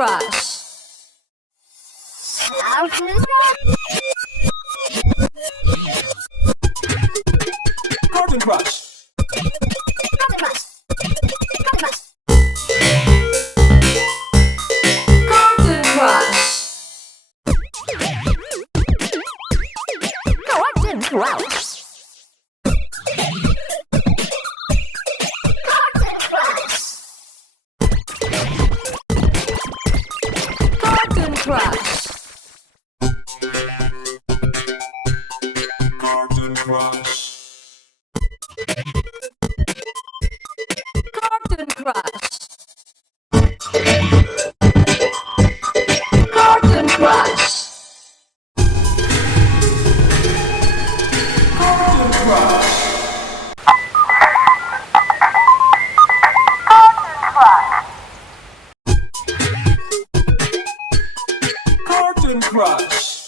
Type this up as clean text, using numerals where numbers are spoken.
Crush. Cartoon Crush. Cartoon Crush. Cartoon Crush. Cartoon Crush. Cartoon Crush. Cartoon Crush. Cartoon Crush. Cartoon Crush. Cartoon Crush.